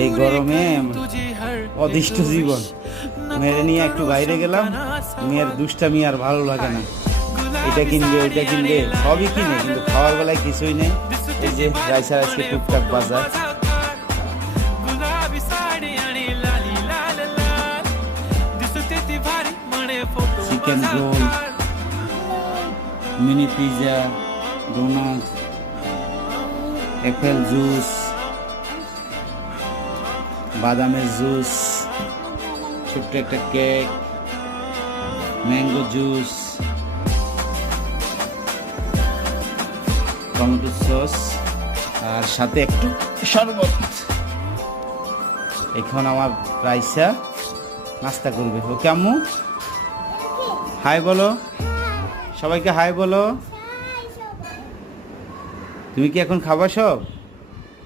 এই গরমে অদিষ্ট জীবন মেরে নিয়ে একটু বাইরে গেলাম, মেয়ের দুষ্টামি আর ভালো লাগে না। এটা কিনবে ওইটা কিনবে সবই কিনে, কিন্তু খাওয়ার বেলায় কিছুই নেই। এই যে রাইসার আজকে টুকটাক বাজার, chicken roll, mini pizza, donut, apple juice, বাদামের জুস, ছোট্ট একটা cake, mango juice, tomato sauce আর সাথে একটু শরবত। এখন আমার রাইসা নাস্তা করবে। ওকে আম্মু হাই বলো, সবাইকে হাই বলো। তুমি কি এখন খাবা সব?